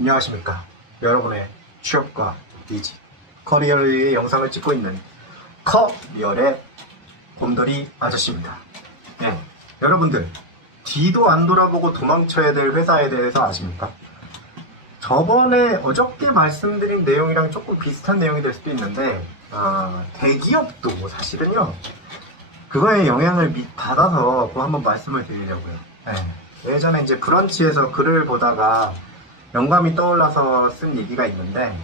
안녕하십니까. 여러분의 취업과 이직, 커리어를 위해 영상을 찍고 있는 커리어의 곰돌이 아저씨입니다. 네, 여러분들 뒤도 안 돌아보고 도망쳐야 될 회사에 대해서 아십니까? 저번에 어저께 말씀드린 내용이랑 조금 비슷한 내용이 될 수도 있는데 대기업도 사실은요 그거에 영향을 받아서 그거 한번 말씀을 드리려고요. 네, 예전에 이제 브런치에서 글을 보다가 영감이 떠올라서 쓴 얘기가 있는데,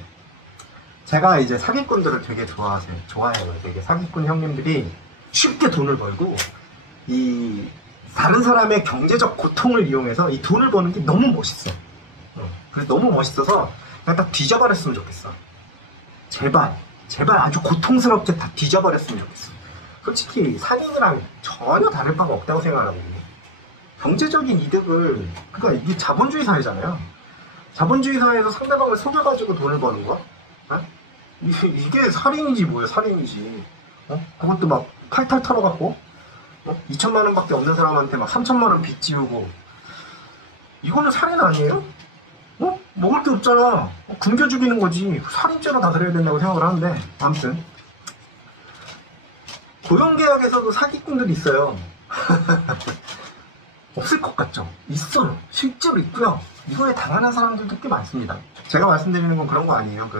제가 이제 사기꾼들을 되게 좋아해요. 되게 사기꾼 형님들이 쉽게 돈을 벌고 이 다른 사람의 경제적 고통을 이용해서 이 돈을 버는 게 너무 멋있어. 그래서 너무 멋있어서 그냥 딱 뒤져버렸으면 좋겠어. 제발 아주 고통스럽게 다 뒤져버렸으면 좋겠어. 솔직히 사기랑 전혀 다를 바가 없다고 생각하거든요. 경제적인 이득을, 그러니까 이게 자본주의 사회잖아요. 자본주의 사회에서 상대방을 속여가지고 돈을 버는 거? 이게 살인이지 뭐예요, 살인이지. 그것도 막 탈탈 털어갖고 2천만 원밖에 없는 사람한테 막 3천만 원 빚 지우고, 이거는 살인 아니에요? 먹을 게 없잖아. 굶겨 죽이는 거지. 살인죄로 다스려야 된다고 생각을 하는데, 아무튼 고용계약에서도 사기꾼들이 있어요. 없을 것 같죠? 있어요. 실제로 있고요. 이거에 당하는 사람들도 꽤 많습니다. 제가 말씀드리는 건 그런 거 아니에요.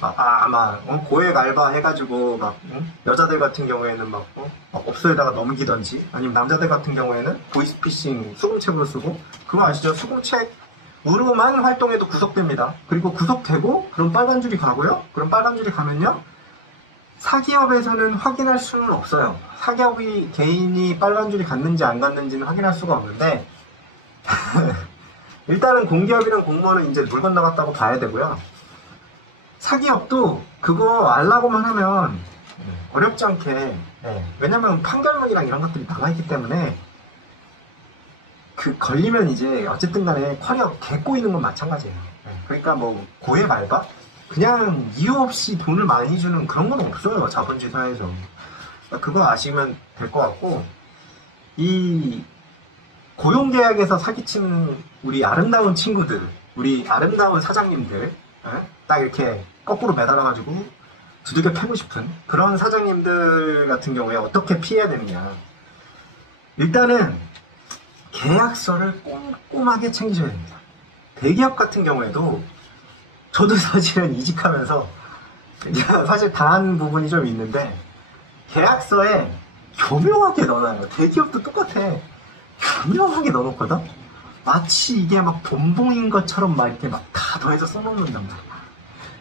아마 고액 알바 해가지고 막 여자들 같은 경우에는 막 업소에다가 넘기던지, 아니면 남자들 같은 경우에는 보이스피싱 수금책으로 쓰고, 그거 아시죠? 수금책으로만 활동해도 구속됩니다. 그리고 구속되고 그럼 빨간 줄이 가고요. 그럼 빨간 줄이 가면요, 사기업에서는 확인할 수는 없어요. 사기업이 개인이 빨간 줄이 갔는지 안 갔는지는 확인할 수가 없는데 일단은 공기업이랑 공무원은 이제 물 건너갔다고 봐야 되고요. 사기업도 그거 알라고만 하면 어렵지 않게, 왜냐면 판결문이랑 이런 것들이 남아있기 때문에 그 걸리면 이제 어쨌든 간에 커리어 개 꼬이는 건 마찬가지예요. 그러니까 뭐 고액 알바? 그냥 이유 없이 돈을 많이 주는 그런 건 없어요, 자본주의 사회에서. 그거 아시면 될 것 같고, 이 고용계약에서 사기치는 우리 아름다운 친구들, 우리 아름다운 사장님들, 딱 이렇게 거꾸로 매달아가지고 두들겨 패고 싶은 그런 사장님들 같은 경우에 어떻게 피해야 되느냐. 일단은 계약서를 꼼꼼하게 챙기셔야 됩니다. 대기업 같은 경우에도 저도 사실은 이직하면서 사실 당한 부분이 좀 있는데, 계약서에 교묘하게 넣어놔요. 대기업도 똑같아. 교묘하게 넣어놓거든? 마치 이게 막 본봉인 것처럼 막 이렇게 막 다 더해서 써놓는단 말이야.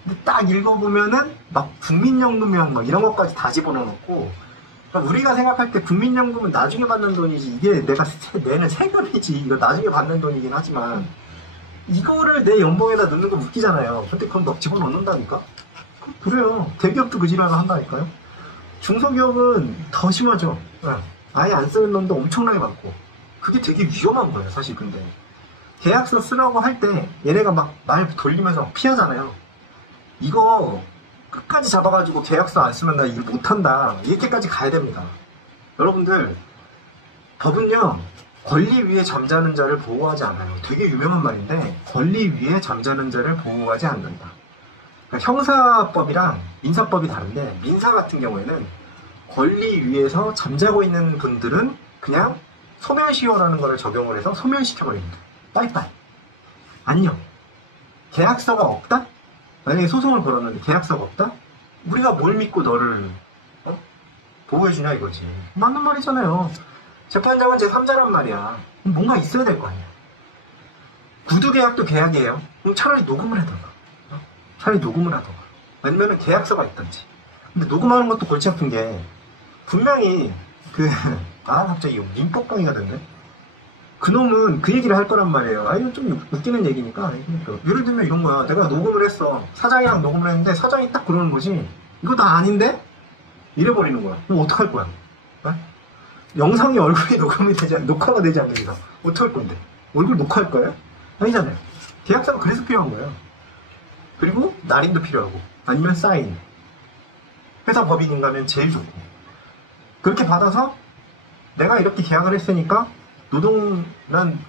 근데 딱 읽어보면은 막 국민연금이랑 막 이런 것까지 다 집어넣어놓고, 그러니까 우리가 생각할 때 국민연금은 나중에 받는 돈이지, 이게 내가 내는 세금이지, 이거 나중에 받는 돈이긴 하지만 이거를 내 연봉에다 넣는 거 웃기잖아요. 근데 그건 막 집어넣는다니까? 그래요. 대기업도 그 지랄을 한다니까요. 중소기업은 더 심하죠. 아예 안 쓰는 놈도 엄청나게 많고, 그게 되게 위험한 거예요, 사실. 근데 계약서 쓰라고 할 때 얘네가 막 말 돌리면서 피하잖아요. 이거 끝까지 잡아가지고 계약서 안 쓰면 나 일 못한다, 이렇게까지 가야 됩니다. 여러분들, 법은요 권리 위에 잠자는 자를 보호하지 않아요. 되게 유명한 말인데, 권리 위에 잠자는 자를 보호하지 않는다. 그러니까 형사법이랑 민사법이 다른데, 민사 같은 경우에는 권리 위에서 잠자고 있는 분들은 그냥 소멸시효라는 거를 적용을 해서 소멸시켜버립니다. 빠이빠이. 안녕. 계약서가 없다? 만약에 소송을 걸었는데 계약서가 없다? 우리가 뭘 믿고 너를 보호해주냐 이거지. 맞는 말이잖아요. 재판장은 제3자란 말이야. 뭔가 있어야 될 거 아니야. 구두계약도 계약이에요. 그럼 차라리 녹음을 하던가. 아니면 계약서가 있던지. 근데 녹음하는 것도 골치 아픈 게, 분명히 갑자기 민법강의가 됐네. 그놈은 그 얘기를 할 거란 말이에요. 이거 좀 웃기는 얘기니까. 예를 들면 이런 거야. 내가 녹음을 했어. 사장이랑 녹음을 했는데 사장이 딱 그러는 거지. 이거 다 아닌데? 이래버리는 거야. 그럼 어떡할 거야? 영상이 얼굴이 녹화가 되지 않는 이상 어떡할 건데? 얼굴 녹화할 거예요? 아니잖아요. 계약서가 그래서 필요한 거예요. 그리고 날인도 필요하고, 아니면 사인. 회사 법인인 가면 제일 좋고. 그렇게 받아서 내가 이렇게 계약을 했으니까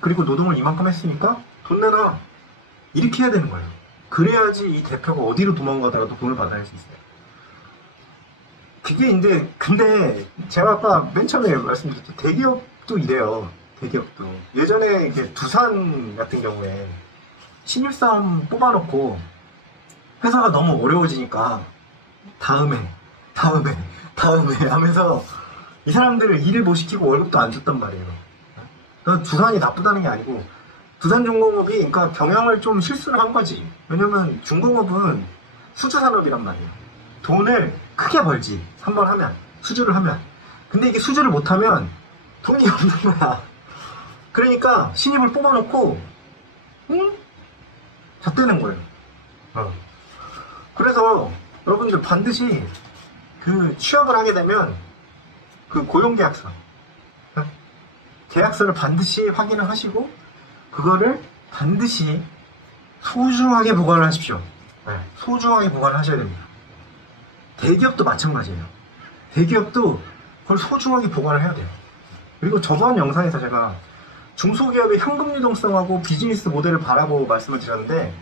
그리고 노동을 이만큼 했으니까 돈 내놔. 이렇게 해야 되는 거예요. 그래야지 이 대표가 어디로 도망가더라도 돈을 받아낼 수 있어요. 그게 이제 근데 제가 아까 맨 처음에 말씀드렸죠. 대기업도 이래요. 대기업도 예전에 이게 두산 같은 경우에 신입사원 뽑아놓고 회사가 너무 어려워지니까 다음에 하면서 이 사람들을 일을 못 시키고 월급도 안 줬단 말이에요. 두산이 나쁘다는 게 아니고 두산중공업이 그러니까 경영을 좀 실수를 한 거지. 왜냐면 중공업은 수주산업이란 말이에요. 돈을 크게 벌지. 한번 하면 수주를 하면. 근데 이게 수주를 못하면 돈이 없는 거야. 그러니까 신입을 뽑아놓고 잣대는 거예요. 그래서 여러분들 반드시 그 취업을 하게 되면 그 고용계약서 계약서를 반드시 확인을 하시고 그거를 반드시 소중하게 보관을 하십시오. 소중하게 보관을 하셔야 됩니다. 대기업도 마찬가지예요. 대기업도 그걸 소중하게 보관을 해야 돼요. 그리고 저번 영상에서 제가 중소기업의 현금 유동성하고 비즈니스 모델을 바라보고 말씀을 드렸는데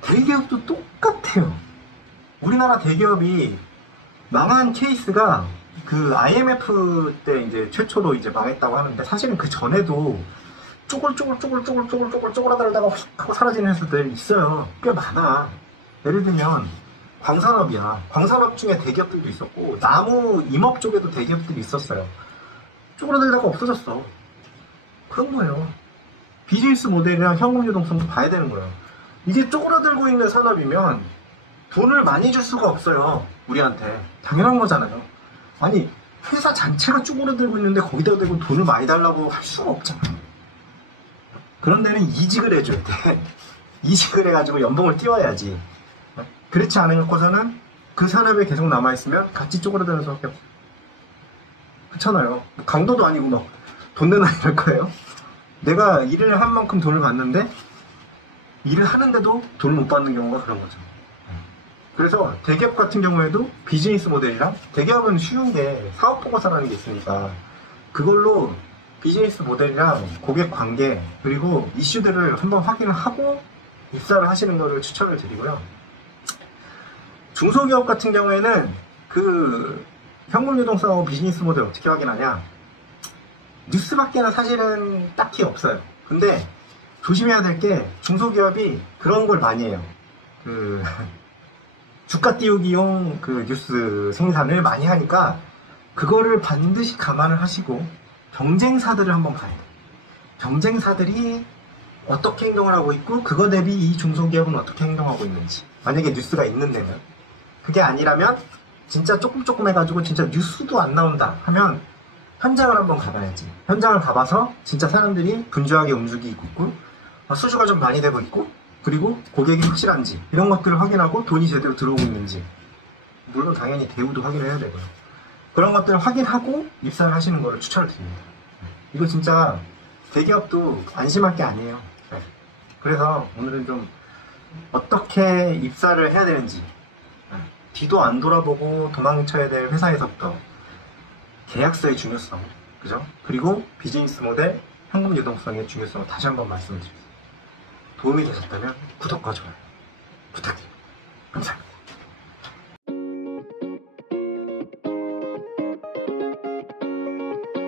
대기업도 똑같아요. 우리나라 대기업이 망한 케이스가 그 IMF 때 이제 최초로 이제 망했다고 하는데 사실은 그 전에도 쪼글다가 확 하고 사라지는 회사들 있어요. 꽤 많아. 예를 들면 광산업이야. 광산업 중에 대기업들도 있었고 나무 임업 쪽에도 대기업들이 있었어요. 쪼그라들다가 없어졌어. 그런 거예요. 비즈니스 모델이랑 현금 유동성도 봐야 되는 거예요. 이게 쪼그라들고 있는 산업이면 돈을 많이 줄 수가 없어요. 우리한테. 당연한 거잖아요. 아니 회사 자체가 쪼그라들고 있는데 거기다 대고 돈을 많이 달라고 할 수가 없잖아. 그런 데는 이직을 해줘야 돼. 이직을 해가지고 연봉을 띄워야지. 그렇지 않고서는 그 산업에 계속 남아있으면 같이 쪼그라드는 수밖에 없어요. 그렇잖아요. 강도도 아니고 막 돈 내놔 이럴 거예요. 내가 일을 한 만큼 돈을 받는데 일을 하는데도 돈을 못 받는 경우가 그런 거죠. 그래서 대기업 같은 경우에도 비즈니스 모델이랑 대기업은 쉬운 게 사업보고서라는 게 있으니까 그걸로 비즈니스 모델이랑 고객 관계 그리고 이슈들을 한번 확인을 하고 입사를 하시는 거를 추천을 드리고요. 중소기업 같은 경우에는 그 현금 유동성하고 비즈니스 모델 어떻게 확인하냐? 뉴스밖에는 사실은 딱히 없어요. 근데 조심해야 될 게 중소기업이 그런 걸 많이 해요. 그 주가 띄우기용 그 뉴스 생산을 많이 하니까 그거를 반드시 감안을 하시고 경쟁사들을 한번 봐야 돼요. 경쟁사들이 어떻게 행동을 하고 있고 그거 대비 이 중소기업은 어떻게 행동하고 있는지 만약에 뉴스가 있는 데면 그게 아니라면 진짜 조금 해가지고 진짜 뉴스도 안 나온다 하면 현장을 한번 가봐야지. 현장을 가봐서 진짜 사람들이 분주하게 움직이고 있고 수주가 좀 많이 되고 있고 그리고 고객이 확실한지 이런 것들을 확인하고 돈이 제대로 들어오고 있는지 물론 당연히 대우도 확인을 해야 되고요. 그런 것들을 확인하고 입사를 하시는 거를 추천을 드립니다. 이거 진짜 대기업도 안심할 게 아니에요. 그래서 오늘은 좀 어떻게 입사를 해야 되는지 뒤도 안 돌아보고 도망쳐야 될 회사에서부터 계약서의 중요성, 그죠? 그리고 비즈니스 모델, 현금 유동성의 중요성을 다시 한번 말씀드리겠습니다. 도움이 되셨다면 구독과 좋아요 부탁드립니다. 감사합니다.